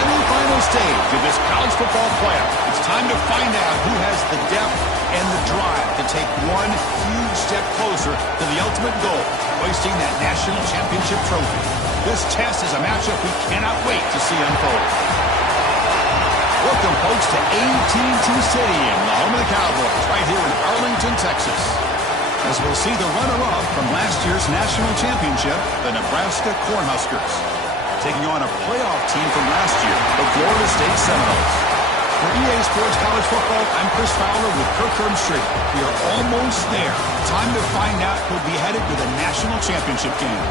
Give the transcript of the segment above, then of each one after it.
semifinal stage of this college football playoff. It's time to find out who has the depth and the drive to take one huge step closer to the ultimate goal, hoisting that national championship trophy. This test is a matchup we cannot wait to see unfold. Welcome, folks, to AT&T Stadium, the home of the Cowboys, right here in Arlington, Texas. As we'll see the runner-up from last year's national championship, the Nebraska Cornhuskers, taking on a playoff team from last year, the Florida State Seminoles. For EA Sports College Football, I'm Chris Fowler with Kirk Herbstreit. We are almost there. Time to find out who'll be headed to the national championship game.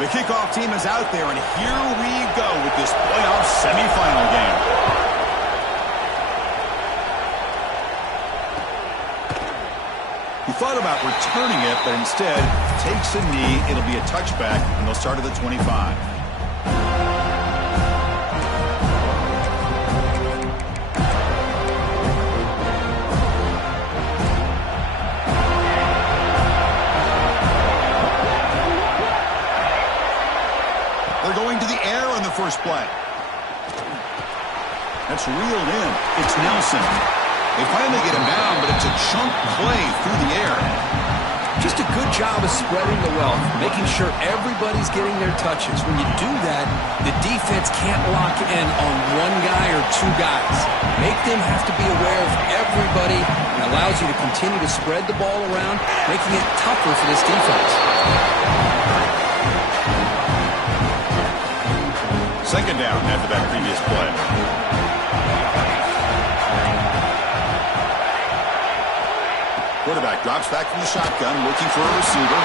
The kickoff team is out there, and here we go with this playoff semifinal game. He thought about returning it, but instead takes a knee. It'll be a touchback, and they'll start at the 25. First play. That's reeled in. It's Nelson. They finally get him down, but it's a chunk play through the air. Just a good job of spreading the wealth, making sure everybody's getting their touches. When you do that, the defense can't lock in on one guy or two guys. Make them have to be aware of everybody, and allows you to continue to spread the ball around, making it tougher for this defense. Second down after that previous play. Quarterback drops back from the shotgun, looking for a receiver.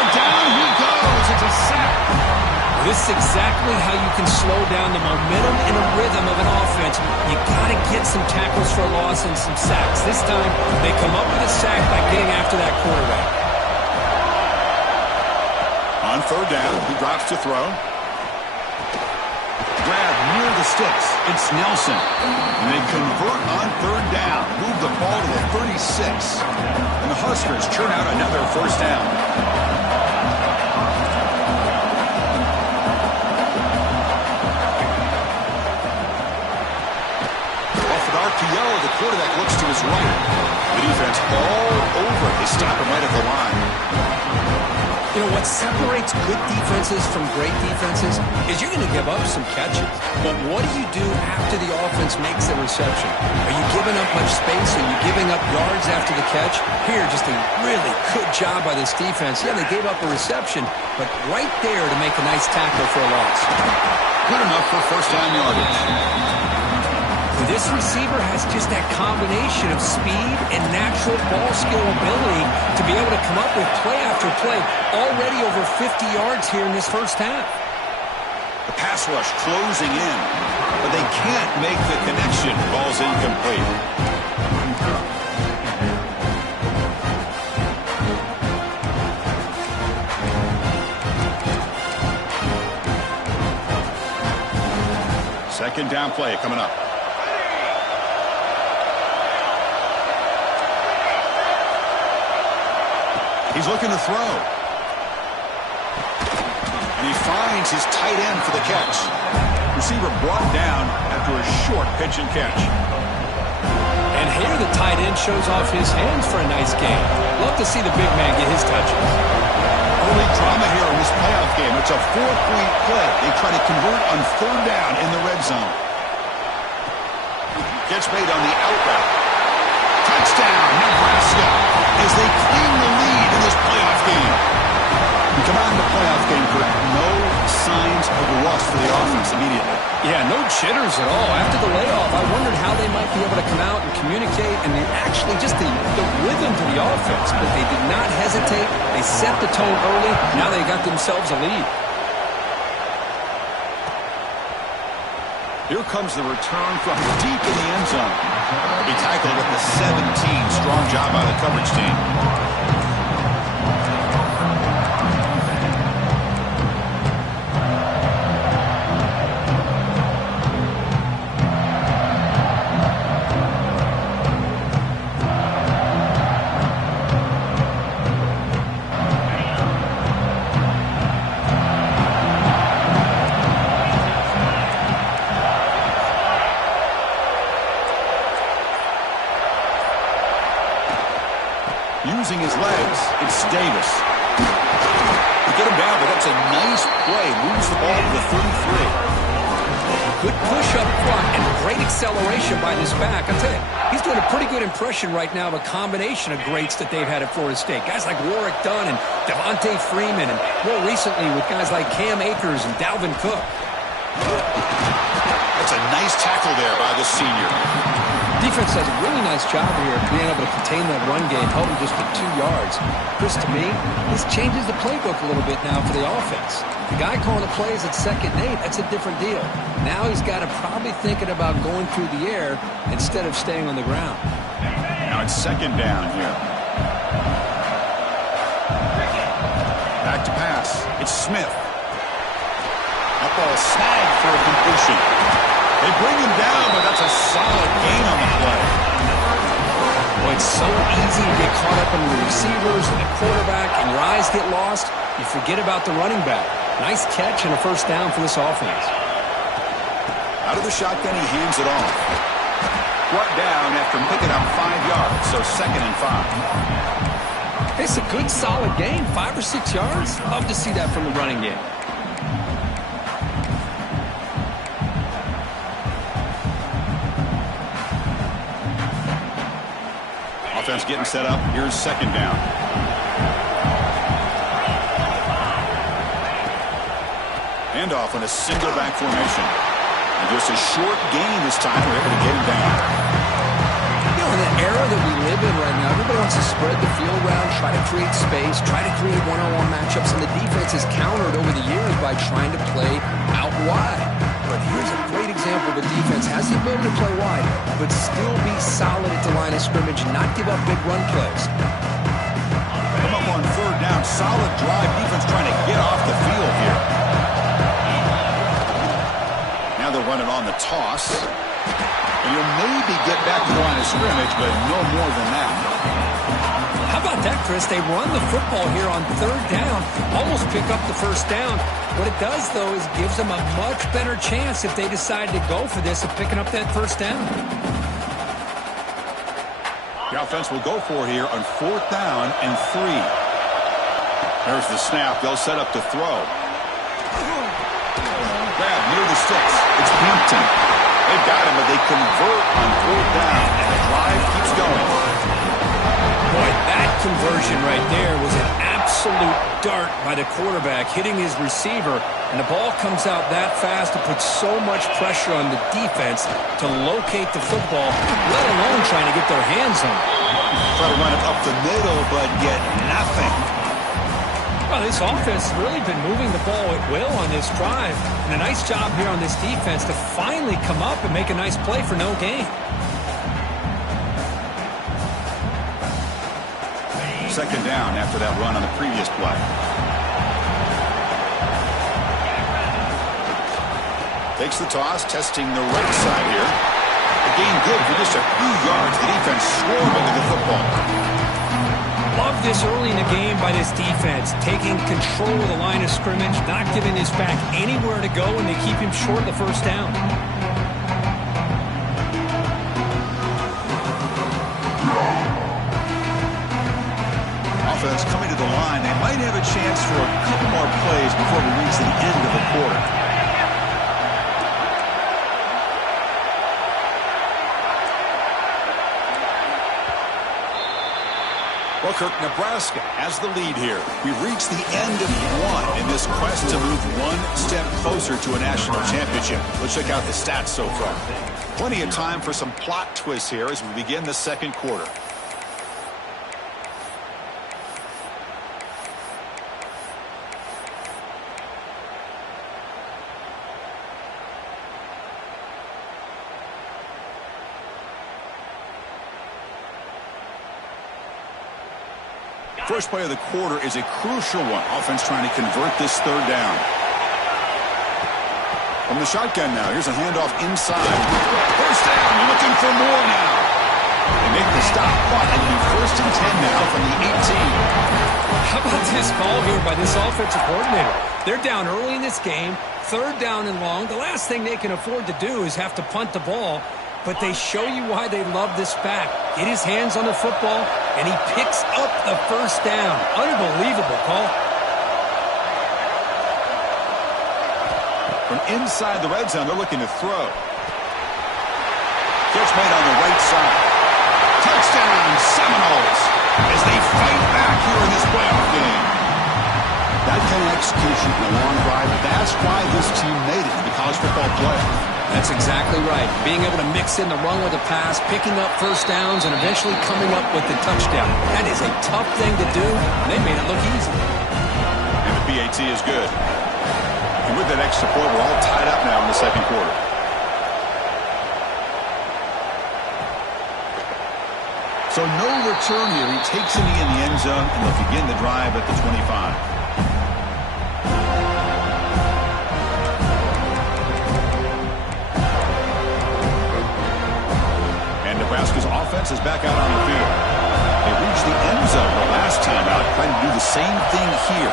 And down he goes. It's a sack. This is exactly how you can slow down the momentum and a rhythm of an offense. You got to get some tackles for loss and some sacks. This time, they come up with a sack by getting after that quarterback. On third down, he drops to throw. Grab near the sticks. It's Nelson. And they convert on third down. Move the ball to the 36. And the Huskers churn out another first down. Off an RPO, the quarterback looks to his right. The defense all over. They stop him right at the line. You know, what separates good defenses from great defenses is you're going to give up some catches. But what do you do after the offense makes a reception? Are you giving up much space? Are you giving up yards after the catch? Here, just a really good job by this defense. Yeah, they gave up a reception, but right there to make a nice tackle for a loss. Good enough for first down yardage. This receiver has just that combination of speed and natural ball skill ability to be able to come up with play after play, already over 50 yards here in this first half. The pass rush closing in, but they can't make the connection. Ball's incomplete. Second down play coming up. He's looking to throw. And he finds his tight end for the catch. Receiver brought down after a short pitch and catch. And here the tight end shows off his hands for a nice game. Love to see the big man get his touches. Early drama here in this playoff game. It's a 4-point play. They try to convert on third down in the red zone. Catch made on the out route. Touchdown, Nebraska, as they claim the lead in this playoff game. We come out in the playoff game for no signs of rust for the offense immediately. Yeah, no jitters at all. After the layoff, I wondered how they might be able to come out and communicate and actually just the rhythm to the offense. But they did not hesitate. They set the tone early. Now they got themselves a lead. Here comes the return from deep in the end zone. He tackled with the 17. Strong job by the coverage team. Using his legs, it's Davis. You get him down, but that's a nice play. Moves the ball to the 33. Good push up front and great acceleration by this back. I'll tell you, he's doing a pretty good impression right now of a combination of greats that they've had at Florida State. Guys like Warwick Dunn and Devontae Freeman, and more recently with guys like Cam Akers and Dalvin Cook. That's a nice tackle there by the senior. Defense does a really nice job here of being able to contain that run game, held him just to 2 yards. Chris, to me, this changes the playbook a little bit now for the offense. The guy calling the plays at 2nd and 8, that's a different deal. Now he's got to probably thinking about going through the air instead of staying on the ground. Now it's 2nd down here. Back to pass. It's Smith. That ball snagged for a completion. They bring him down, but that's a solid gain on the play. Well, it's so easy to get caught up in the receivers and the quarterback, and your eyes get lost. You forget about the running back. Nice catch and a 1st down for this offense. Out of the shotgun, he hands it off. Brought down after picking up 5 yards, so 2nd and 5. It's a good, solid gain, 5 or 6 yards. Love to see that from the running game. Offense getting set up. Here's 2nd down. Handoff in a single back formation. And just a short gain this time. We're able to get him down. You know, in the era that we live in right now, everybody wants to spread the field around, try to create space, try to create one-on-one matchups, and the defense has countered over the years by trying to play out wide. But here's a great example of a defense has the ability to play wide, but still be solid at the line of scrimmage and not give up big run plays. Come up on 3rd down. Solid drive. Defense trying to get off the field here. Now they're running on the toss. And you'll maybe get back to the line of scrimmage, but no more than that. How about that, Chris? They run the football here on 3rd down, almost pick up the 1st down. What it does, though, is gives them a much better chance if they decide to go for this of picking up that 1st down. The offense will go for here on 4th down and 3. There's the snap. They'll set up to throw. Grab near the sticks. It's Hampton. They've got him, but they convert on 4th down, and the drive keeps going. Boy, that conversion right there was an absolute dart by the quarterback, hitting his receiver, and the ball comes out that fast to put so much pressure on the defense to locate the football, let alone trying to get their hands on it. Try to run it up the middle, but get nothing. Well, this offense has really been moving the ball at will on this drive, and a nice job here on this defense to finally come up and make a nice play for no gain. 2nd down after that run on the previous play. Takes the toss, testing the right side here. The gain good for just a few yards. The defense swarming to the football. Love this early in the game by this defense, taking control of the line of scrimmage, not giving this back anywhere to go, and they keep him short of the 1st down. Offense coming to the line. They might have a chance for a couple more plays before we reach the end of the quarter. Well, Kirk, Nebraska has the lead here. We've reached the end of 1 in this quest to move 1 step closer to a national championship. Let's check out the stats so far. Plenty of time for some plot twists here as we begin the 2nd quarter. First play of the quarter is a crucial one. Offense trying to convert this third down. From the shotgun now, here's a handoff inside. First down, looking for more now. They make the stop, but it'll be 1st and 10 now from the 18. How about this call here by this offensive coordinator? They're down early in this game, 3rd down and long. The last thing they can afford to do is have to punt the ball, but they show you why they love this back. Get his hands on the football, and he picks up the 1st down. Unbelievable call. From inside the red zone, they're looking to throw. Catch made on the right side. Touchdown, Seminoles, as they fight back here in this playoff game. That kind of execution in a long drive, that's why this team made it to the college football playoff. That's exactly right. Being able to mix in the run with the pass, picking up 1st downs, and eventually coming up with the touchdown. That is a tough thing to do, and they made it look easy. And the PAT is good. And with that extra point, we're all tied up now in the 2nd quarter. So no return here. He takes it in the end zone, and they'll begin the drive at the 25. And Nebraska's offense is back out on the field. They reached the end zone the last time out, trying to do the same thing here.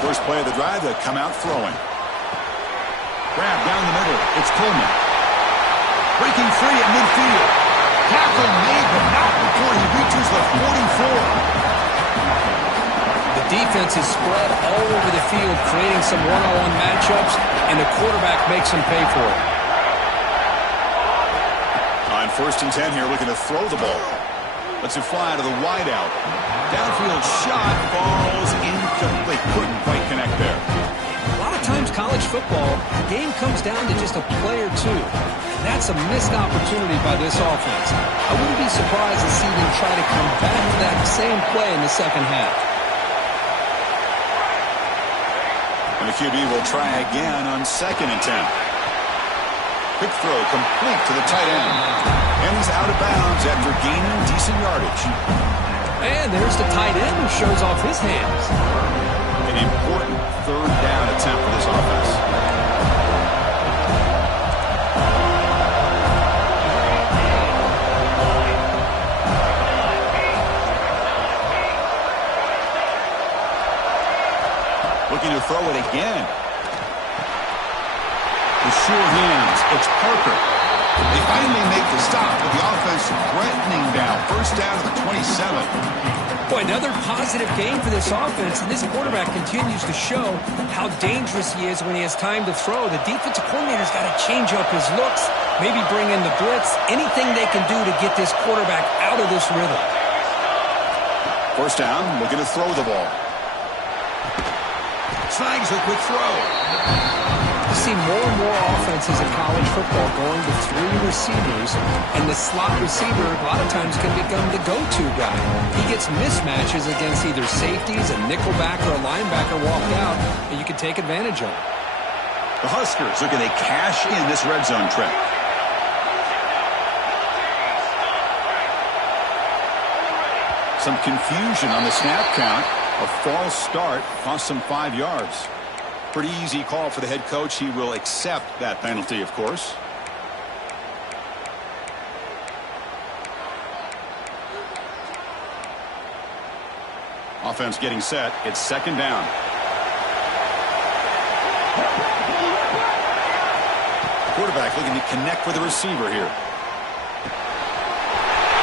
First play of the drive, they come out throwing. Grab down the middle. It's Coleman. Breaking free at midfield. Tackle made, but not before he reaches the 44. The defense is spread all over the field, creating some one-on-one matchups, and the quarterback makes them pay for it. On 1st and 10 here, looking to throw the ball. Lets it fly to the wideout. Downfield shot falls incomplete. Couldn't quite connect there. A lot of times college football, the game comes down to just a play or two. And that's a missed opportunity by this offense. I wouldn't be surprised to see them try to come back to that same play in the 2nd half. And the QB will try again on 2nd and 10. Quick throw complete to the tight end. And he's out of bounds after gaining decent yardage. And there's the tight end who shows off his hands. An important 3rd down attempt for this offense. Looking to throw it again. With sure hands, it's Parker. They finally make the stop with the offense threatening down. 1st down to the 27. Boy, another positive game for this offense, and this quarterback continues to show how dangerous he is when he has time to throw. The defensive coordinator's got to change up his looks, maybe bring in the blitz, anything they can do to get this quarterback out of this rhythm. 1st down, looking to throw the ball. Snags a quick throw. You see more and more offenses in college football going to 3 receivers, and the slot receiver a lot of times can become the go-to guy. He gets mismatches against either safeties, a nickelback, or a linebacker walked out, and you can take advantage of it. The Huskers looking to cash in this red zone trip. Some confusion on the snap count. A false start cost them 5 yards. Pretty easy call for the head coach. He will accept that penalty, of course. Offense getting set. It's 2nd down. Quarterback looking to connect with the receiver here.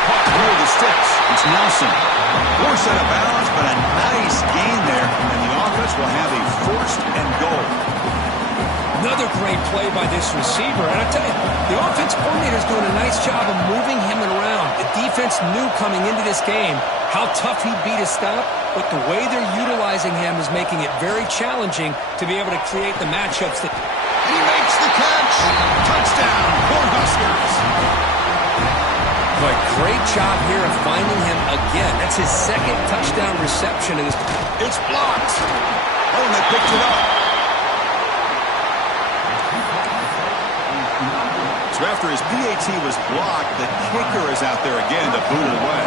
Caught near the sticks. It's Nelson. Forced out of bounds, but a nice gain there. And the offense will have a 1st and goal. Another great play by this receiver. And I tell you, the offense coordinator is doing a nice job of moving him around. The defense knew coming into this game how tough he'd be to stop, but the way they're utilizing him is making it very challenging to be able to create the matchups that... He makes the catch. Touchdown, Cornhuskers. But great job here of finding him again. That's his 2nd touchdown reception. It's blocked. Oh, and they picked it up. So after his PAT was blocked, the kicker is out there again to boot it away.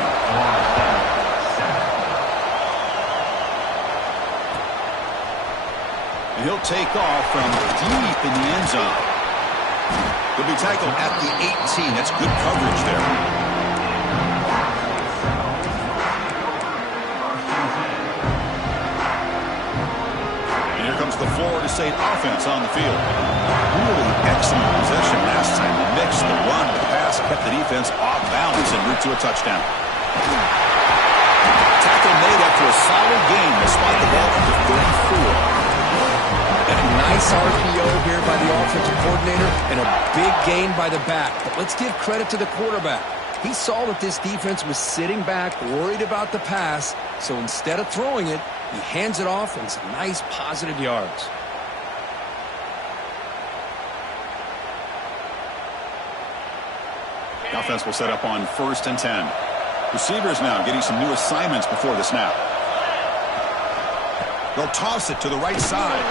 And he'll take off from deep in the end zone. He'll be tackled at the 18. That's good coverage there. And here comes the Florida State offense on the field. Really excellent possession last time. The mix, the run, the pass kept the defense off balance en route to a touchdown. Tackle made after a solid gain despite the ball up to 34. And a nice RPO here by the offensive coordinator and a big gain by the back. But let's give credit to the quarterback. He saw that this defense was sitting back, worried about the pass, so instead of throwing it, he hands it off and some nice positive yards. The offense will set up on 1st and 10. Receivers now getting some new assignments before the snap. They'll toss it to the right side.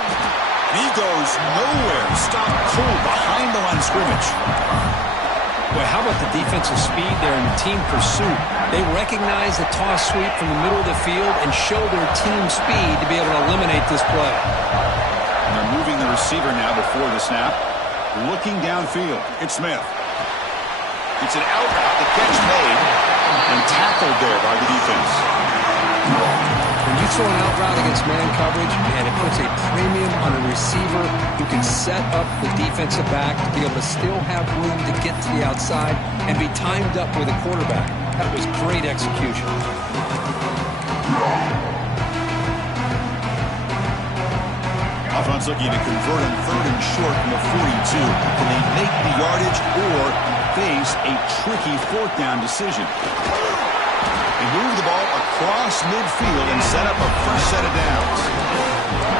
And he goes nowhere. Stopped cold behind the line of scrimmage. Boy, how about the defensive speed there in the team pursuit? They recognize the toss sweep from the middle of the field and show their team speed to be able to eliminate this play. And they're moving the receiver now before the snap. Looking downfield. It's Smith. It's an out route. The catch made and tackled there by the defense. When you throw an out route against man coverage, man, it puts a premium on a receiver who can set up the defensive back to be able to still have room to get to the outside and be timed up with a quarterback. That was great execution. Offense looking to convert on 3rd and short from the 42. Can they make the yardage or face a tricky 4th down decision? They move the ball across midfield and set up a first set of downs.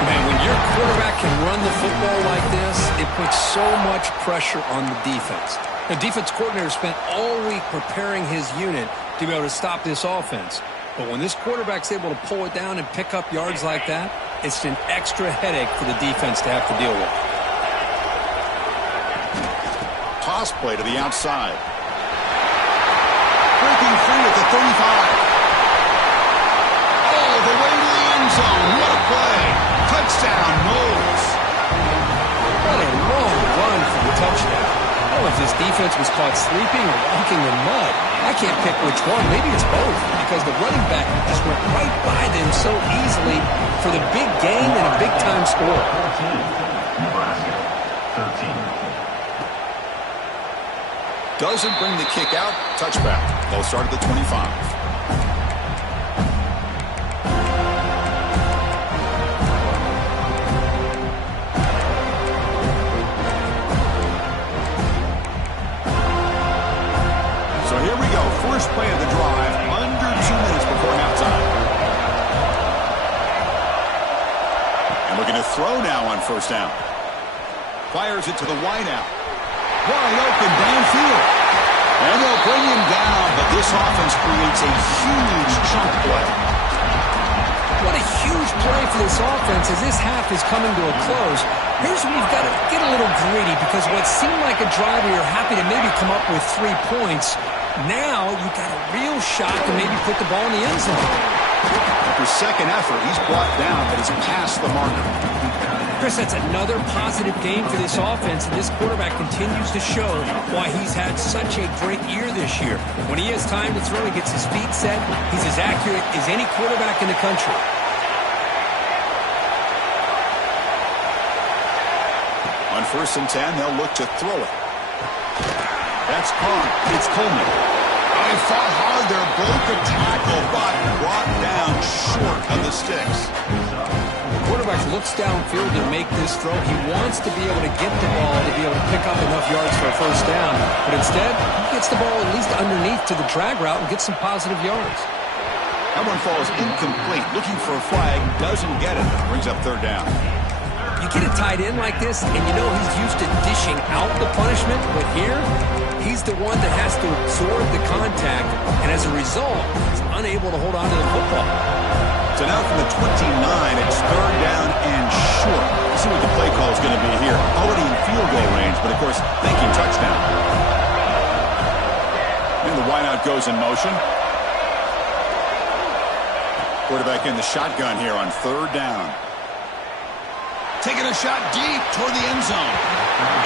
Man, when your quarterback can run the football like this, it puts so much pressure on the defense. The defense coordinator spent all week preparing his unit to be able to stop this offense. But when this quarterback's able to pull it down and pick up yards like that, it's an extra headache for the defense to have to deal with. Toss play to the outside. Breaking free at the 35. All the way to the end zone. What a play. Touchdown, Knowles. What a long run for the touchdown. I don't know if this defense was caught sleeping or walking in mud. I can't pick which one. Maybe it's both, because the running back just went right by them so easily for the big gain and a big-time score. Nebraska, 13. Doesn't bring the kick out. Touchback. They'll start at the 25. So here we go. First play of the drive. Under 2 minutes before halftime. And looking to throw now on 1st down. Fires it to the wideout. Wide open downfield. And they'll bring him down, but this offense creates a huge chunk play. What a huge play for this offense as this half is coming to a close. Here's where you've got to get a little greedy, because what seemed like a drive where you're happy to maybe come up with 3 points, now you've got a real shot to maybe put the ball in the end zone. After second effort, he's brought down, but it's past the marker. Chris, that's another positive game for this offense, and this quarterback continues to show why he's had such a great year this year. When he has time to throw, he gets his feet set. He's as accurate as any quarterback in the country. On 1st and 10, they'll look to throw it. That's Carr. It's Coleman. He fought hard there, broke a tackle, but brought down short of the sticks. The quarterback looks downfield to make this throw. He wants to be able to get the ball to be able to pick up enough yards for a 1st down. But instead, he gets the ball at least underneath to the drag route and gets some positive yards. That one falls incomplete. Looking for a flag, doesn't get it. Brings up 3rd down. You get it tied in like this, and you know he's used to dishing out the punishment, but here, he's the one that has to absorb the contact, and as a result, he's unable to hold on to the football. So now from the 29, it's 3rd down and short. Let's see what the play call is going to be here. Already in field goal range, but of course, thinking touchdown. And the wideout goes in motion. Quarterback in the shotgun here on 3rd down. Taking a shot deep toward the end zone.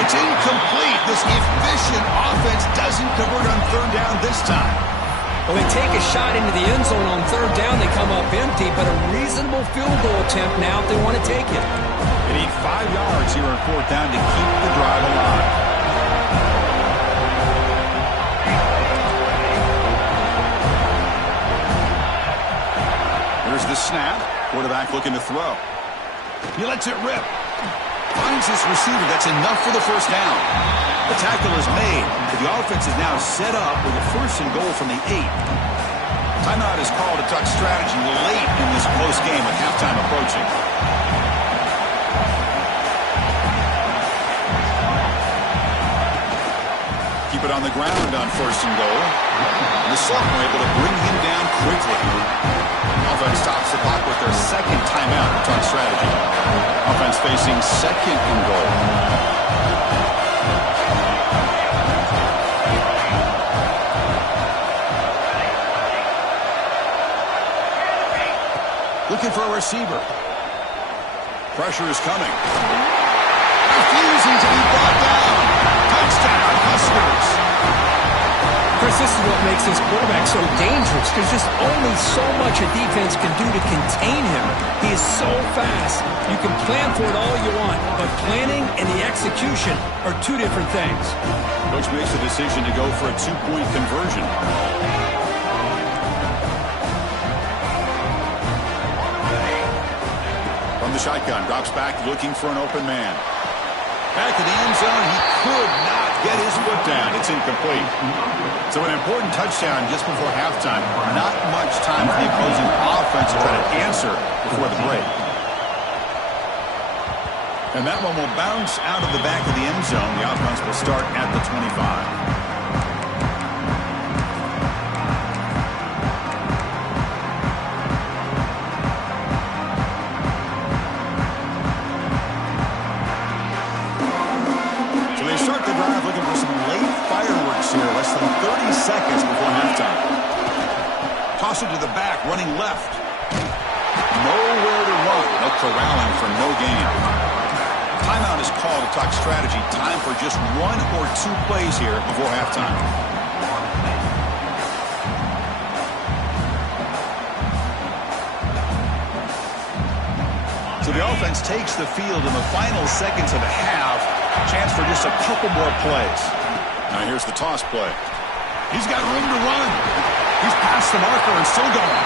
It's incomplete. This efficient offense doesn't convert on third down this time. Well, they take a shot into the end zone on third down. They come up empty, but a reasonable field goal attempt now if they want to take it. They need 5 yards here on fourth down to keep the drive alive. Here's the snap. Quarterback looking to throw. He lets it rip. Finds his receiver. That's enough for the first down. The tackle is made. But the offense is now set up with a first and goal from the 8. Timeout is called to talk strategy late in this close game with halftime approaching. Keep it on the ground on first and goal. And the sophomore able to bring him down quickly. Offense stops the clock with their second timeout to talk strategy. Offense facing second and goal. Looking for a receiver. Pressure is coming. Refusing to be brought down. Touchdown, Huskers. Chris, this is what makes this quarterback so dangerous. There's just only so much a defense can do to contain him. He is so fast. You can plan for it all you want, but planning and the execution are two different things. Coach makes the decision to go for a 2-point conversion. From the shotgun, drops back looking for an open man. Back in the end zone, he could not get his foot down. It's incomplete. So an important touchdown just before halftime. Not much time for the opposing offense to try to answer before the break. And that one will bounce out of the back of the end zone. The offense will start at the 25. Seconds before halftime. Toss it to the back, running left. Nowhere to run. No corralling for no gain. Timeout is called to talk strategy. Time for just 1 or 2 plays here before halftime. So the offense takes the field in the final seconds of the half. Chance for just a couple more plays. Now here's the toss play. He's got room to run. He's past the marker and still going.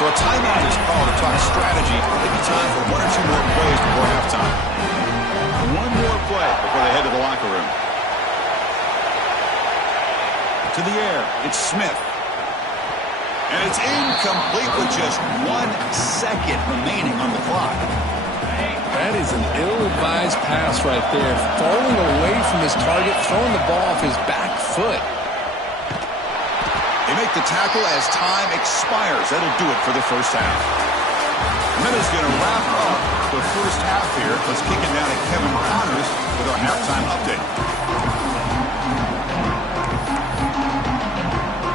So a timeout is called to talk strategy. Maybe time for 1 or 2 more plays before halftime. 1 more play before they head to the locker room. To the air, it's Smith. And it's incomplete with just 1 second remaining on the clock. That is an ill-advised pass right there. Falling away from his target, throwing the ball off his back foot. They make the tackle as time expires. That'll do it for the first half. And that is going to wrap up the first half here. Let's kick it down to Kevin Connors with our halftime update.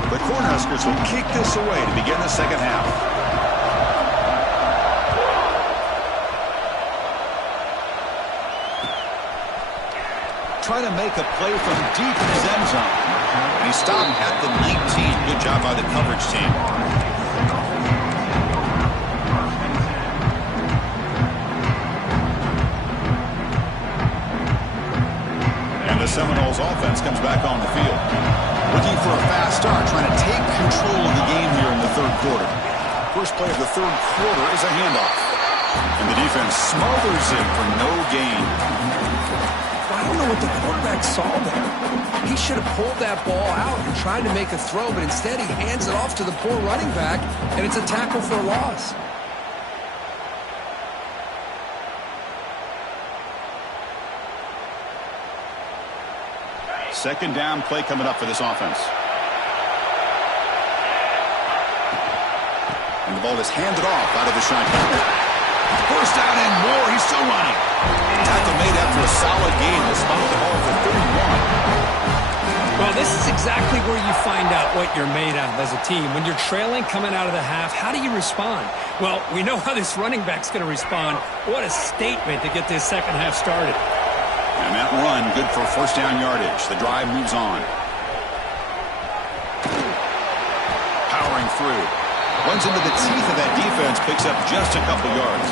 The Cornhuskers will kick this away to begin the second half. Trying to make a play from deep in his end zone. And he stopped at the 19. Good job by the coverage team. And the Seminoles offense comes back on the field. Looking for a fast start, trying to take control of the game here in the third quarter. First play of the third quarter is a handoff. And the defense smothers him for no gain. I don't know what the quarterback saw there. He should have pulled that ball out and tried to make a throw, but instead he hands it off to the poor running back, and it's a tackle for a loss. Second down play coming up for this offense. And the ball is handed off out of the shotgun. First down and more. He's still running. Tackle made after a solid game. They'll spot the ball for 31. Well, this is exactly where you find out what you're made of as a team. When you're trailing coming out of the half, how do you respond? Well, we know how this running back's going to respond. What a statement to get this second half started. And that run, good for first down yardage. The drive moves on. Powering through. Runs into the teeth of that defense, picks up just a couple yards.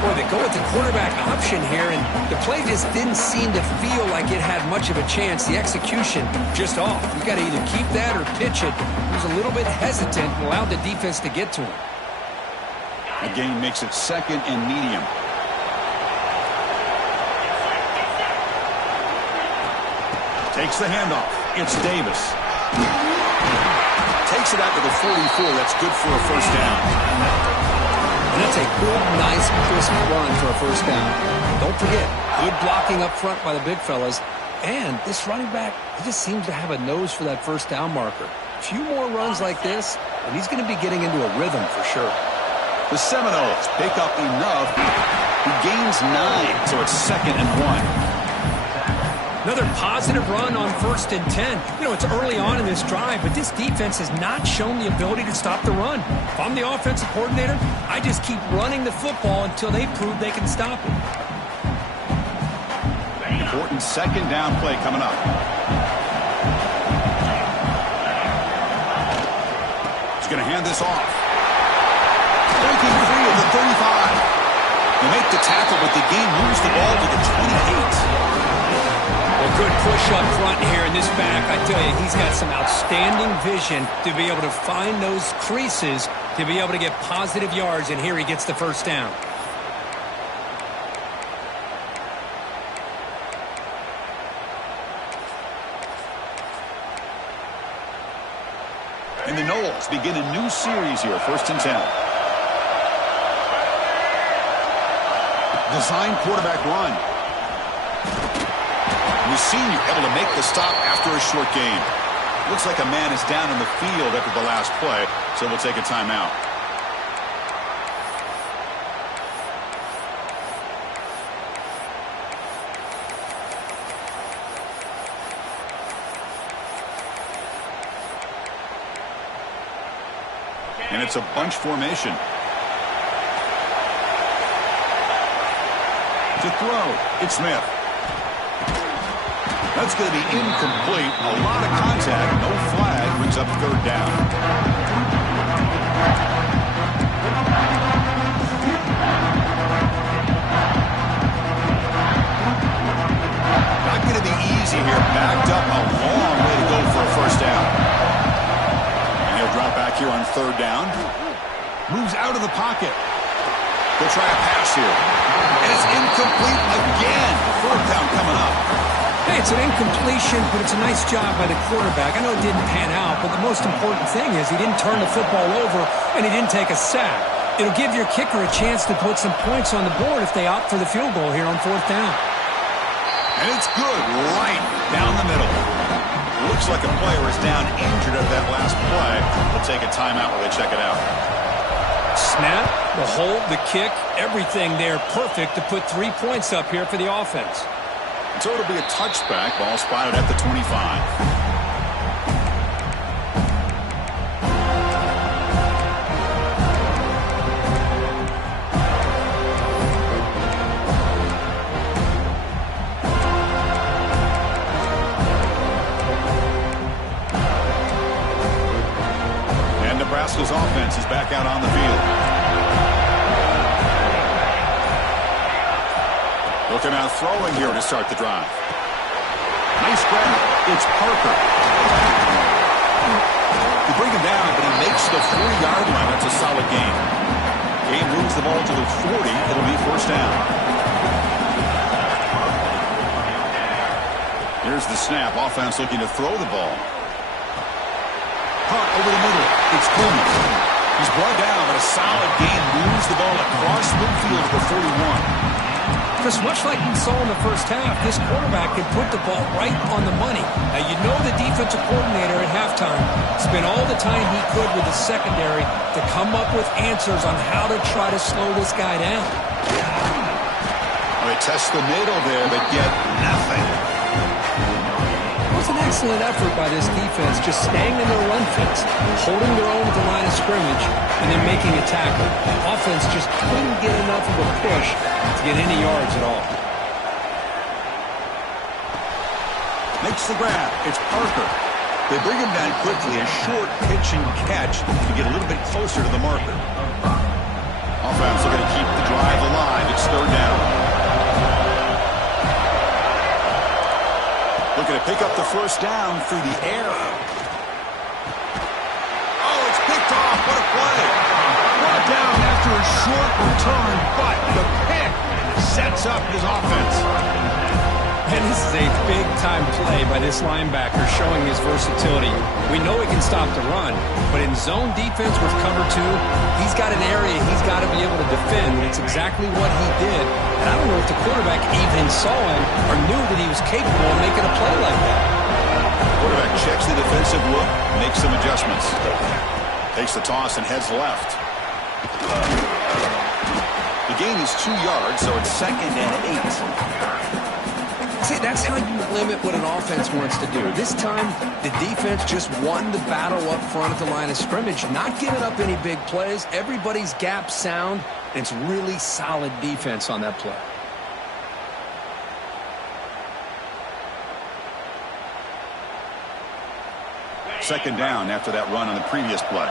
Boy, they go with the quarterback option here, and the play just didn't seem to feel like it had much of a chance. The execution just off. You got to either keep that or pitch it. He was a little bit hesitant and allowed the defense to get to him. The gain makes it second and medium. Takes the handoff. It's Davis. Takes it out to the 44. That's good for a first down. And that's a good, nice, crisp run for a first down. Don't forget, good blocking up front by the big fellas. And this running back, he just seems to have a nose for that first down marker. A few more runs like this, and he's going to be getting into a rhythm for sure. The Seminoles pick up enough. He gains 9, so it's second and 1. Another positive run on 1st and 10. You know, it's early on in this drive, but this defense has not shown the ability to stop the run. If I'm the offensive coordinator, I just keep running the football until they prove they can stop it. Important second down play coming up. He's going to hand this off. Breaking free at the 35. They make the tackle, but the game moves the ball to the 28. Well, good push up front here in this back. I tell you, he's got some outstanding vision to be able to find those creases, to be able to get positive yards, and here he gets the first down. And the Noles begin a new series here, 1st and 10. Design quarterback run. The senior able to make the stop after a short game. Looks like a man is down in the field after the last play, so we'll take a timeout. And it's a bunch formation. To throw, it's Smith. That's going to be incomplete. A lot of contact. No flag. Brings up 3rd down. Not going to be easy here. Backed up a long way to go for a first down. And he'll drop back here on 3rd down. Moves out of the pocket. They'll try a pass here. And it's incomplete again. 4th down coming up. Hey, it's an incompletion, but it's a nice job by the quarterback. I know it didn't pan out, but the most important thing is he didn't turn the football over and he didn't take a sack. It'll give your kicker a chance to put some points on the board if they opt for the field goal here on 4th down. And it's good right down the middle. Looks like a player is down injured at that last play. We'll take a timeout while they check it out. Snap, the hold, the kick, everything there perfect to put 3 points up here for the offense. So it'll be a touchback. Ball spotted at the 25. And Nebraska's offense is back out on the field. Looking out throwing here to start the drive. Nice grab. It's Parker. You bring him down, but he makes the 40-yard line. That's a solid gain. Game moves the ball to the 40. It'll be first down. Here's the snap. Offense looking to throw the ball. Hunt over the middle. It's Coleman. He's brought down, but a solid gain moves the ball across midfield to the 41. Chris, much like we saw in the first half, this quarterback can put the ball right on the money. Now, you know the defensive coordinator at halftime spent all the time he could with the secondary to come up with answers on how to try to slow this guy down. Well, they test the middle there, but get nothing. Wasn't that excellent effort by this defense, just staying in their run fits, holding their own at the line of scrimmage, and then making a tackle. Offense just couldn't get enough of a push to get any yards at all. Makes the grab. It's Parker. They bring him down quickly. A short pitch and catch to get a little bit closer to the marker. Offense are going to keep the drive alive. It's third down. Looking to pick up the first down through the air. Oh, it's picked off. What a play. Brought down after a short return, but the pick sets up his offense. And this is a big-time play by this linebacker showing his versatility. We know he can stop the run, but in zone defense with cover two, he's got an area he's got to be able to defend, and it's exactly what he did. And I don't know if the quarterback even saw him or knew that he was capable of making a play like that. Quarterback checks the defensive look, makes some adjustments. Takes the toss and heads left. The gain is 2 yards, so it's 2nd and 8. See, that's how you limit what an offense wants to do. This time, the defense just won the battle up front at the line of scrimmage, not giving up any big plays. Everybody's gap sound, and it's really solid defense on that play. Second down after that run on the previous play.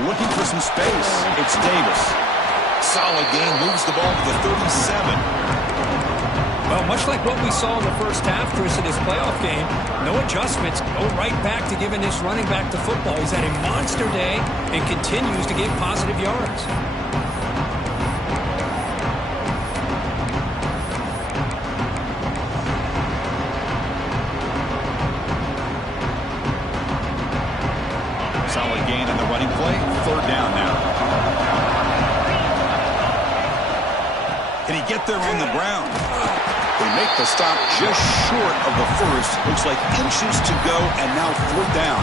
Looking for some space. It's Davis. Solid gain. Moves the ball to the 37. Well, much like what we saw in the first half, Chris, in this playoff game, no adjustments. Go right back to giving this running back the football. He's had a monster day and continues to get positive yards. Solid gain on the running play. Third down now. Can he get there on the ground? They make the stop just short of the first. Looks like inches to go, and now fourth down.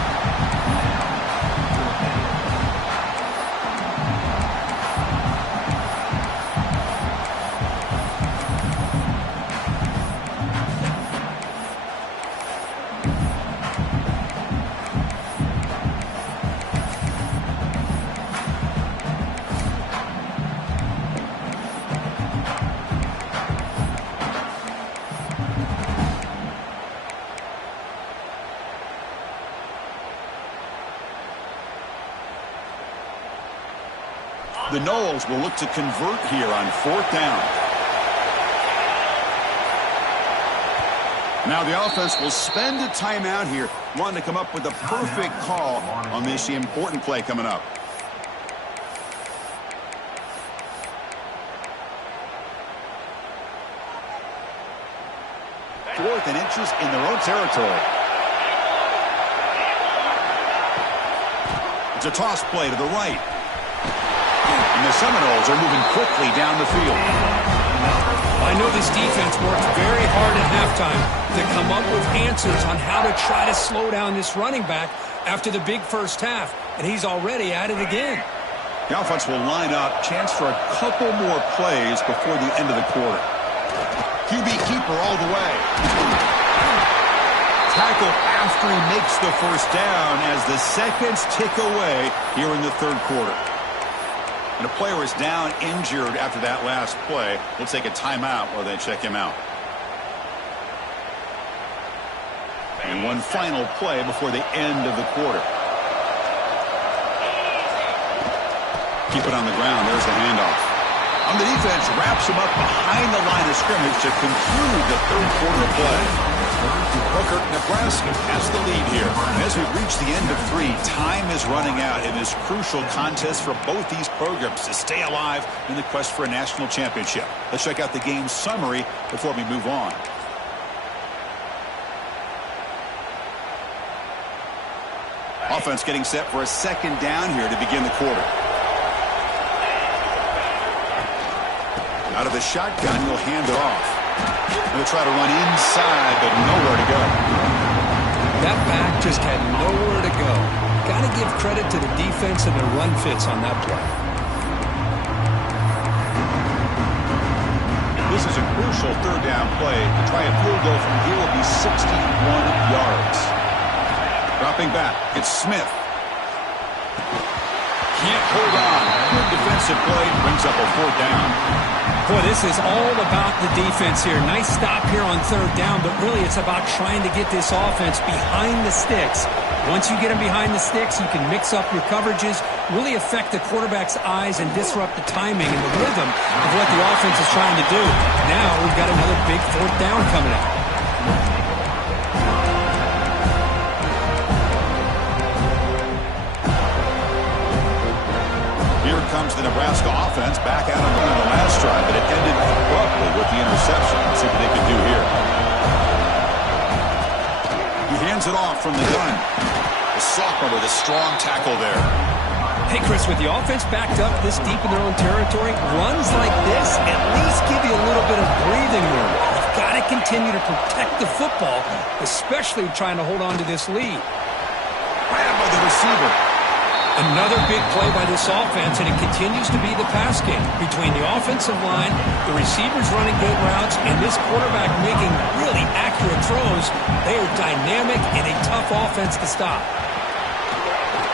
The Noles will look to convert here on fourth down. Now the offense will spend a timeout here, wanting to come up with a perfect call on this important play coming up. Fourth and inches in their own territory. It's a toss play to the right. And the Seminoles are moving quickly down the field. I know this defense worked very hard at halftime to come up with answers on how to try to slow down this running back after the big first half, and he's already at it again. The offense will line up, chance for a couple more plays before the end of the quarter. QB keeper all the way. Tackle after he makes the first down as the seconds tick away here in the third quarter. And a player is down injured after that last play. We'll take a timeout while they check him out. And one final play before the end of the quarter. Keep it on the ground. There's the handoff. On the defense, wraps him up behind the line of scrimmage to conclude the third quarter of play. Booker, Nebraska has the lead here. As we reach the end of 3, time is running out in this crucial contest for both these programs to stay alive in the quest for a national championship. Let's check out the game summary before we move on. Offense getting set for a second down here to begin the quarter. Out of the shotgun, he'll hand it off. He'll try to run inside, but nowhere to go. That back just had nowhere to go. Got to give credit to the defense and their run fits on that play. This is a crucial third down play. To try a field goal from here will be 61 yards. Dropping back, it's Smith. Can't hold on. Good defensive play. Brings up a fourth down. Boy, this is all about the defense here. Nice stop here on third down, but really it's about trying to get this offense behind the sticks. Once you get them behind the sticks, you can mix up your coverages, really affect the quarterback's eyes and disrupt the timing and the rhythm of what the offense is trying to do. Now we've got another big fourth down coming up. Here comes the Nebraska offense back out on the last drive, but it ended abruptly with the interception. Let's see what they can do here. He hands it off from the gun. The sophomore with a strong tackle there. Hey, Chris, with the offense backed up this deep in their own territory, runs like this at least give you a little bit of breathing room. You've got to continue to protect the football, especially trying to hold on to this lead. Grabbed by the receiver. Another big play by this offense, and it continues to be the pass game between the offensive line, the receivers running good routes, and this quarterback making really accurate throws. They are dynamic and a tough offense to stop.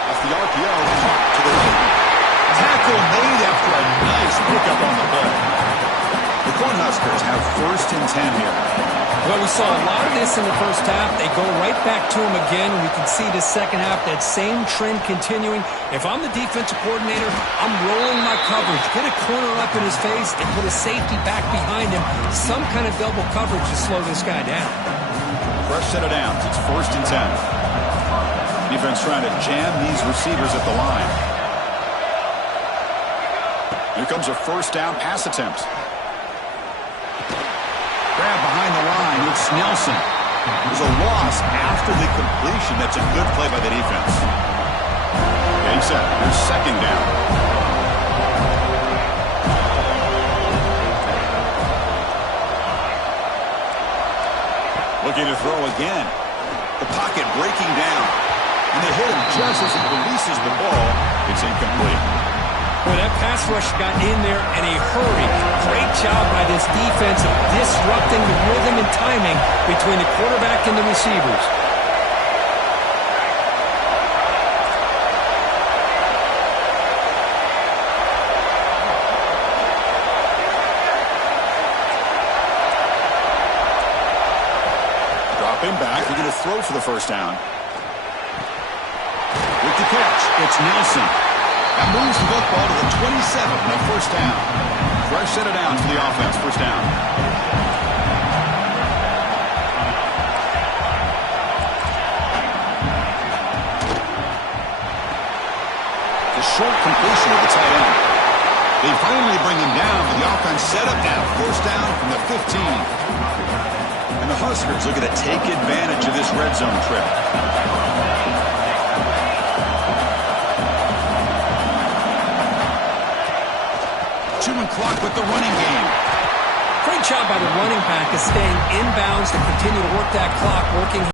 Off the RPO, caught to the right. Tackle made after a nice pickup on the ball. The Cornhuskers have 1st and 10 here. Well, we saw a lot of this in the first half. They go right back to him again. We can see the second half, that same trend continuing. If I'm the defensive coordinator, I'm rolling my coverage. Get a corner up in his face and put a safety back behind him. Some kind of double coverage to slow this guy down. Fresh set of downs. It's 1st and 10. Defense trying to jam these receivers at the line. Here comes a 1st down pass attempt. Grab behind the line. It's Nelson. There's a loss after the completion. That's a good play by the defense. Getting set. Here's 2nd down. Looking to throw again. The pocket breaking down. And they hit him just as he releases the ball. It's incomplete. Well, that pass rush got in there in a hurry. Great job by this defense of disrupting the rhythm and timing between the quarterback and the receivers. Dropping back. They're going to throw for the 1st down. With the catch, it's Nelson. That moves the football to the 27 and a 1st down. Fresh set of downs for the offense. 1st down. The short completion of the tight end. They finally bring him down, but the offense set up now. 1st down from the 15. And the Huskers looking to take advantage of this red zone trip. Clock with the running game. Great job by the running back of staying inbounds to continue to work that clock, working